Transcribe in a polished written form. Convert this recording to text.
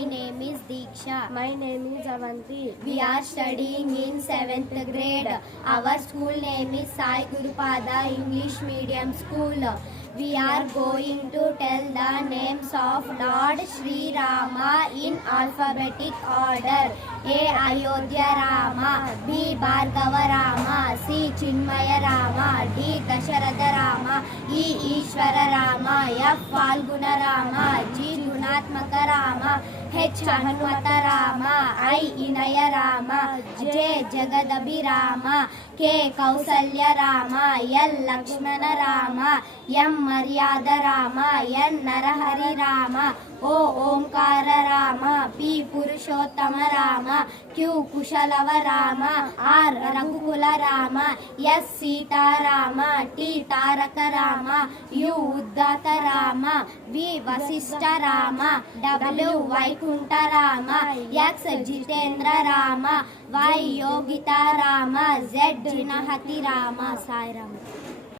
My name is Diksha. My name is Avanti. We are studying in 7th grade. Our school name is Sai Gurupada English Medium School. We are going to tell the names of Lord Sri Rama in alphabetic order. A. Ayodhya Rama, B. Bhargava Rama, C. Chinmaya Rama, D. Dasharatha Rama, E. Ishwara Rama, F. Falguna Rama, G. Gunatmaka Rama, H. Hanumata Rama, I. Inaya Rama, J. Jagadabhi Rama, K. Kausalya Rama, L. Lakshmana Rama, M. Maryada Rama, N. Narahari Rama, O. Omkara Rama, P. Purushottama Rama, Q. Kushalava Rama, R. Raghukula Rama, S. Sita Rama, T. Taraka Rama, U. Uddata Rama, V. Vasishtha Rama, W. Vaikunta Rama, X. Jitendra Rama, Y. Yogita Rama, Z. Jinahati Rama. Sai Rama.